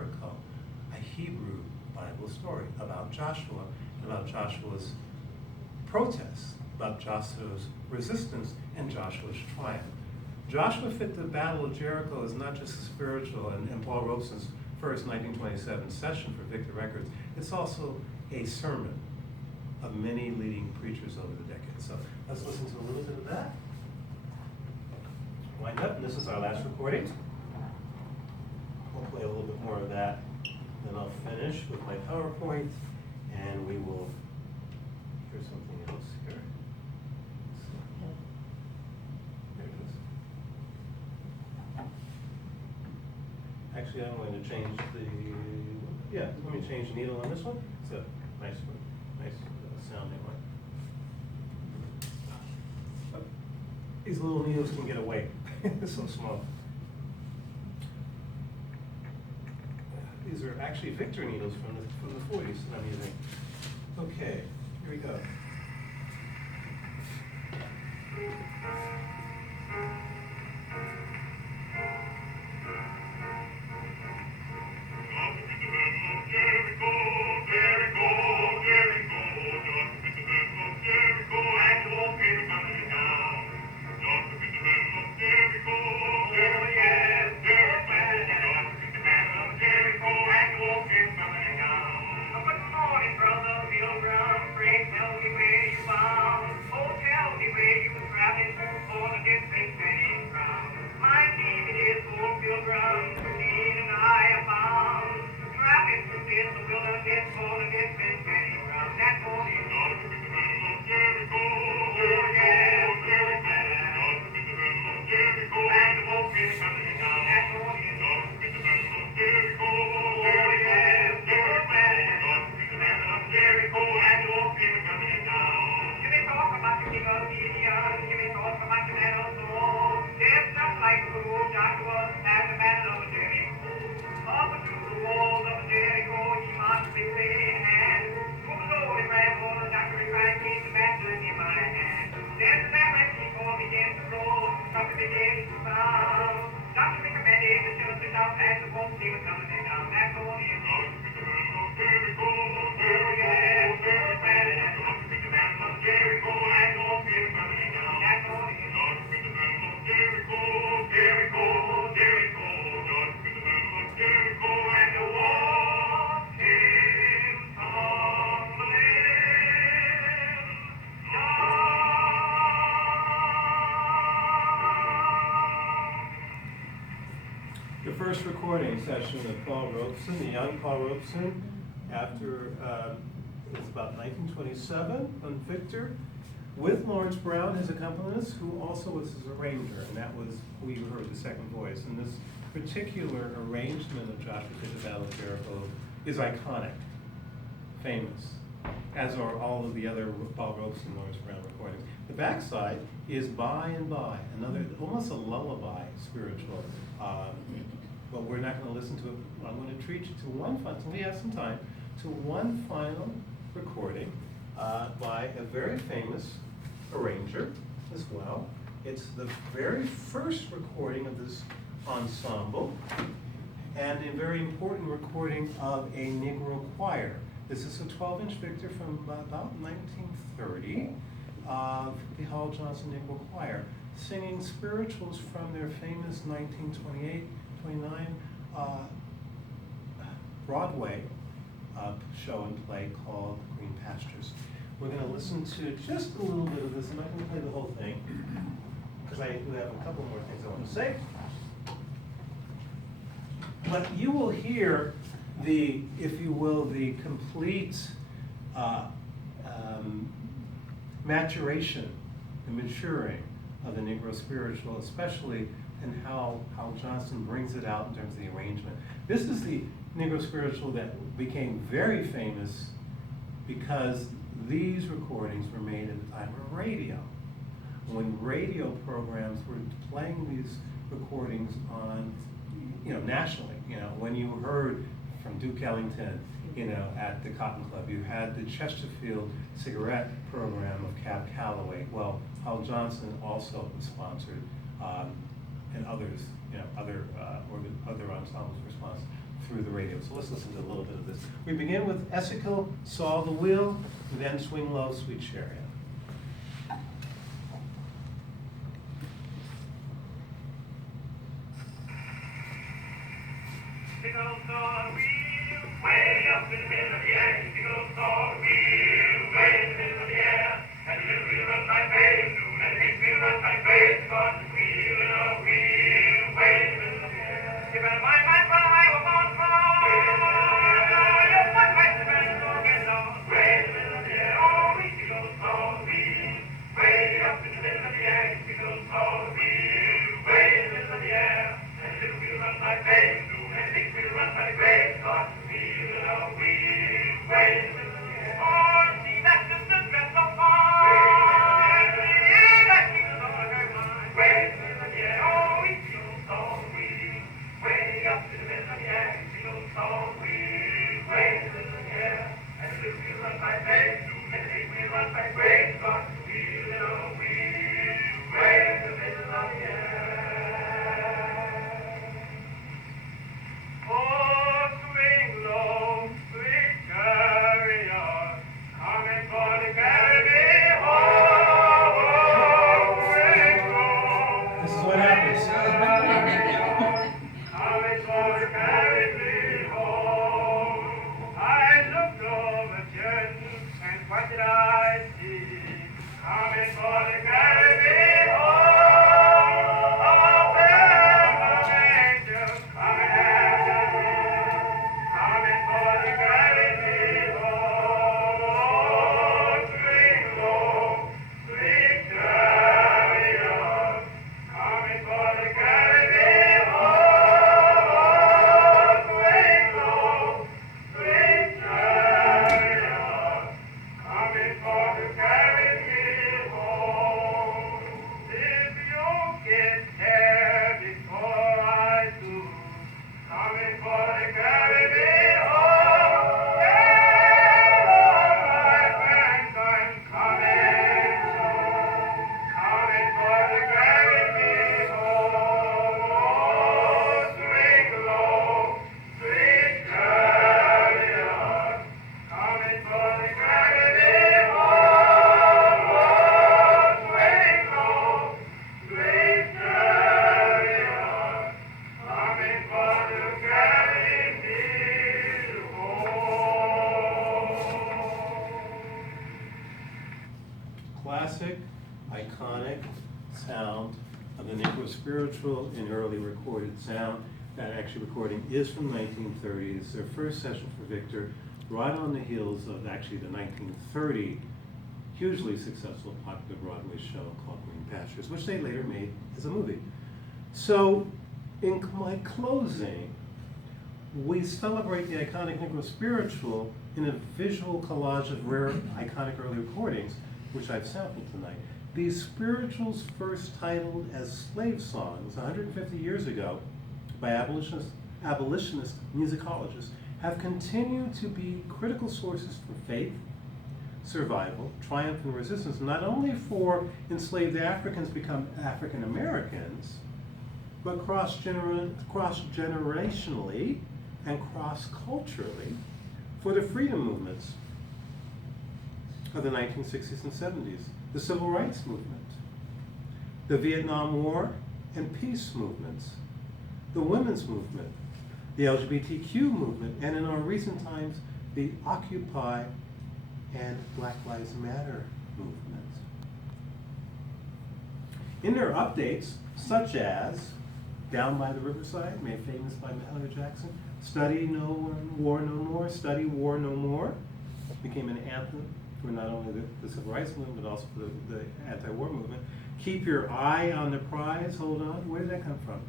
Jericho, a Hebrew Bible story about Joshua, and about Joshua's protest, about Joshua's resistance, and Joshua's triumph. Joshua Fit the Battle of Jericho is not just a spiritual, and Paul Robeson's first 1927 session for Victor Records, it's also a sermon of many leading preachers over the decades. So let's listen to a little bit of that. Wind up, and this is our last recording. We'll play a little bit more of that, then I'll finish with my PowerPoint, and we will hear something else here. There it is. Actually, I'm going to change let me change the needle on this one. It's a nice sounding one. But these little needles can get away. It's so small. These are actually Victor needles from the 40s that I'm using. Okay, here we go. The first recording session of Paul Robeson, the young Paul Robeson, after it was about 1927 on Victor, with Lawrence Brown, his accompanist, who also was his arranger, and that was who you heard the second voice. And this particular arrangement of Joshua Fit the Battle of Jericho is iconic, famous, as are all of the other Paul Robeson, Lawrence Brown recordings. The backside is By and By, another, almost a lullaby spiritual. But we're not going to listen to it. I'm going to treat you to one final, we have some time, to one final recording by a very famous arranger as well. It's the very first recording of this ensemble, and a very important recording of a Negro choir. This is a 12-inch Victor from about 1930 of the Hall Johnson Negro Choir, singing spirituals from their famous 1928-29 Broadway show and play called Green Pastures. We're going to listen to just a little bit of this. I'm not going to play the whole thing, because I do have a couple more things I want to say. But you will hear the, if you will, the complete maturation, the maturing of the Negro spiritual, especially in how Johnson brings it out in terms of the arrangement. This is the Negro spiritual that became very famous because these recordings were made at the time of radio. When radio programs were playing these recordings on, nationally, when you heard from Duke Ellington, at the Cotton Club, you had the Chesterfield cigarette program of Cab Calloway. Well, Hal Johnson also sponsored, and others, other ensembles were sponsored through the radio. So let's listen to a little bit of this. We begin with Essicle, Saw the Wheel, and then Swing Low, Sweet Chariot. Way up in the middle of the air, he goes all wheel, way in the middle of the air, and the little wheel runs like crazy, and the big wheel runs like crazy, but the wheel and a wheel, way in the middle of the air. You better mind my fly, we're gonna fly, you put my better go get on, way in the middle of the air, oh, he goes all wheel, way up in the middle of the air, he goes all wheel, way in the middle of the air, and the little wheel runs like crazy, and the big wheel runs like crazy, but Classic, iconic sound of the Negro spiritual and early recorded sound. That actually recording is from 1930. It's their first session for Victor, right on the heels of actually the 1930 hugely successful popular Broadway show called Green Pastures, which they later made as a movie. So in my closing, we celebrate the iconic Negro spiritual in a visual collage of rare iconic early recordings, which I've sampled tonight. These spirituals, first titled as slave songs 150 years ago by abolitionist musicologists, have continued to be critical sources for faith, survival, triumph, and resistance, not only for enslaved Africans become African Americans, but cross-generationally and cross-culturally for the freedom movements of the 1960s and 70s, the civil rights movement, the Vietnam War and peace movements, the women's movement, the LGBTQ movement, and in our recent times, the Occupy and Black Lives Matter movements. In their updates, such as Down by the Riverside, made famous by Mahalia Jackson, Study No War No More, Study War No More, became an anthem for not only the civil rights movement, but also for the anti-war movement. Keep Your Eye on the Prize, hold on, where did that come from?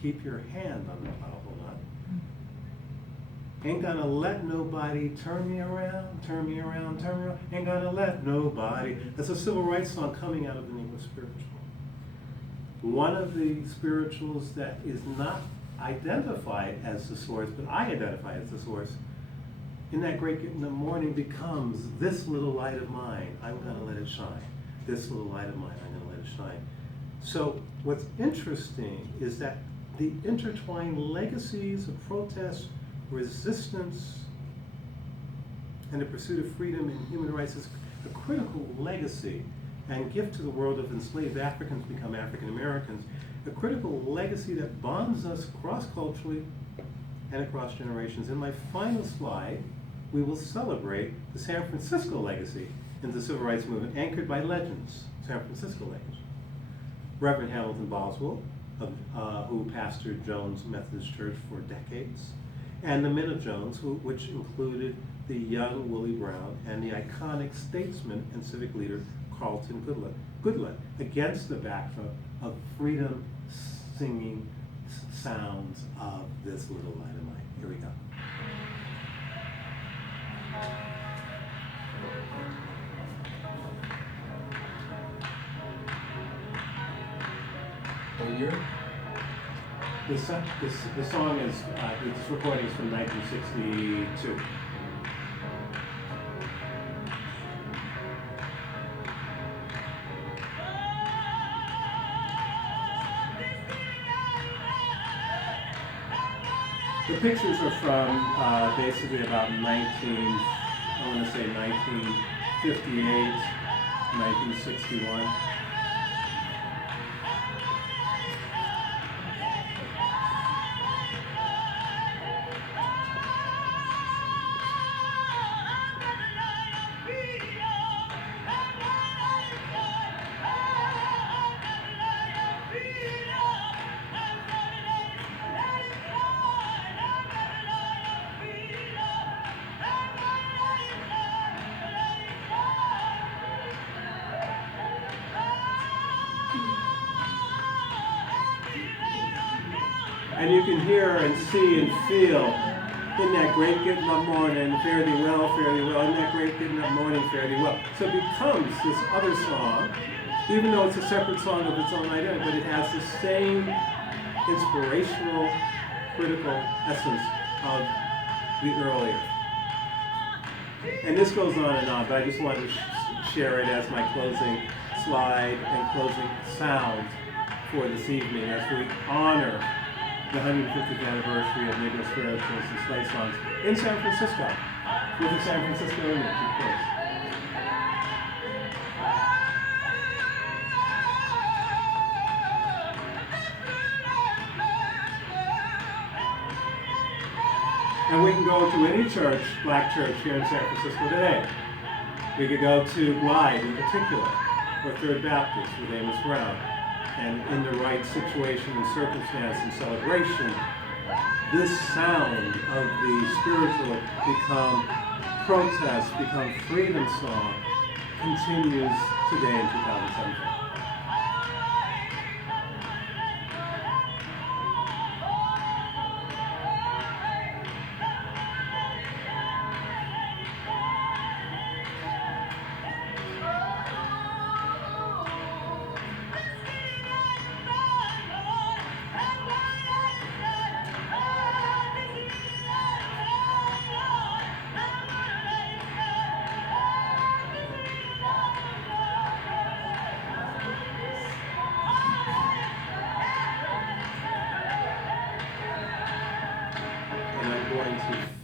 Keep Your Hand on the plow, hold on. Ain't gonna let nobody turn me around, turn me around, turn me around. Ain't gonna let nobody. That's a civil rights song coming out of the Negro spiritual. One of the spirituals that is not identified as the source, but I identify as the source, in that great in the morning becomes This Little Light of Mine, I'm gonna let it shine. This little light of mine, I'm gonna let it shine. So what's interesting is that the intertwined legacies of protest, resistance, and the pursuit of freedom and human rights is a critical legacy and gift to the world of enslaved Africans become African Americans, a critical legacy that bonds us cross-culturally and across generations. In my final slide, we will celebrate the San Francisco legacy in the civil rights movement, anchored by legends, San Francisco legends. Reverend Hamilton Boswell, who pastored Jones Methodist Church for decades, and the Men of Jones, which included the young Willie Brown and the iconic statesman and civic leader Carlton Goodlett, against the backdrop of freedom singing sounds of this little light of mine. Here we go. What year? The song is, this recording is from 1962. The pictures are from basically about I want to say 1958, 1961. And you can hear and see and feel in that great getting up morning, fare thee well, in that great getting up morning, fare thee well. So it becomes this other song, even though it's a separate song of its own identity, but it has the same inspirational, critical essence of the earlier. And this goes on, but I just wanted to share it as my closing slide and closing sound for this evening as we honor the 150th anniversary of Negro spirituals and slave songs in San Francisco, with the San Francisco image, of course. And we can go to any church, black church here in San Francisco today. We could go to Glide in particular, or Third Baptist with Amos Brown. And in the right situation and circumstance and celebration, this sound of the spiritual become protest, become freedom song, continues today in 2017.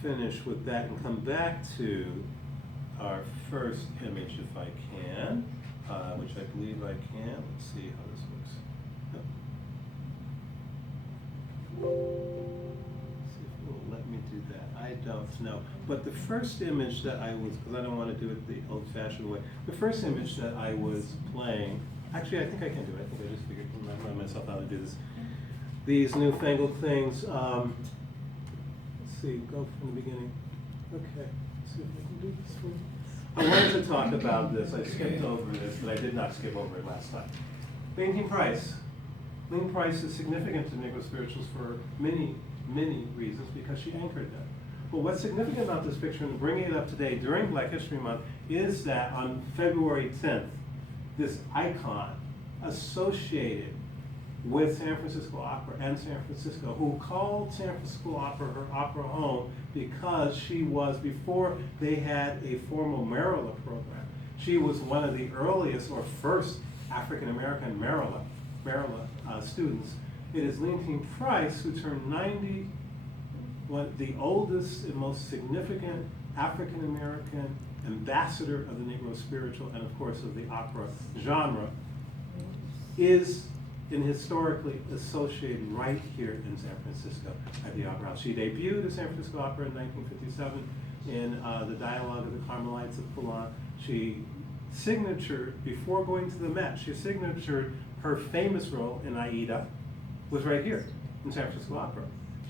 Finish with that and come back to our first image if I can, which I believe I can. Let's see how this looks. Let's see if it will let me do that. I don't know. But the first image that I was, because I don't want to do it the old-fashioned way, the first image that I was playing, actually I think I can do it. I think I just figured remind myself how to do this. These newfangled things. See, go from the beginning. Okay, let's see if I can do this for you. I wanted to talk about this. I skipped over this, but I did not skip over it last time. Lincoln Price. Lincoln Price is significant to Negro spirituals for many, many reasons because she anchored them. But what's significant about this picture and bringing it up today during Black History Month is that on February 10th, this icon associated with San Francisco Opera and San Francisco, who called San Francisco Opera her opera home because she was, before they had a formal Maryland program, she was one of the earliest or first African-American Maryland students It is Leontine Price who turned 90, the oldest and most significant African-American ambassador of the Negro spiritual and of course of the opera genre, is historically associated right here in San Francisco at the Opera House. She debuted at San Francisco Opera in 1957 in the Dialogue of the Carmelites of Poulin. She signatured, before going to the Met, she signatured her famous role in Aida, was right here in San Francisco Opera.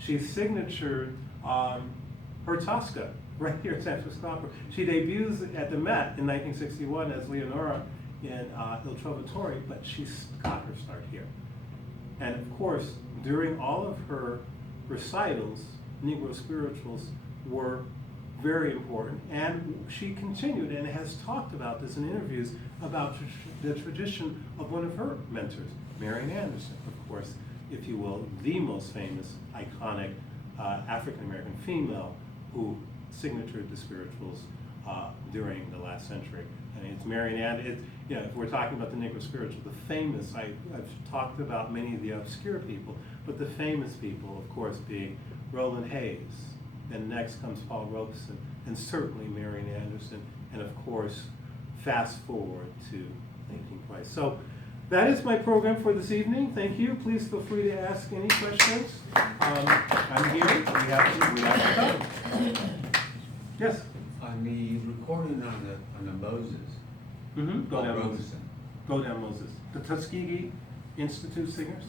She signatured her Tosca right here at San Francisco Opera. She debuts at the Met in 1961 as Leonora in Il Trovatore, but she got her start here. And of course, during all of her recitals, Negro spirituals were very important. And she continued and has talked about this in interviews about the tradition of one of her mentors, Marian Anderson, of course, if you will, the most famous, iconic African-American female who signatured the spirituals during the last century. And it's Marian Anderson. If we're talking about the Negro spiritual, the famous, I've talked about many of the obscure people, but the famous people, of course, being Roland Hayes, then next comes Paul Robeson, and certainly Marian Anderson, and of course, fast forward to Leontine Price. So that is my program for this evening. Thank you. Please feel free to ask any questions. I'm here. We have time. Yes? On the recording on the Moses, Mm-hmm. Paul Robeson. Go down Moses. The Tuskegee Institute Singers.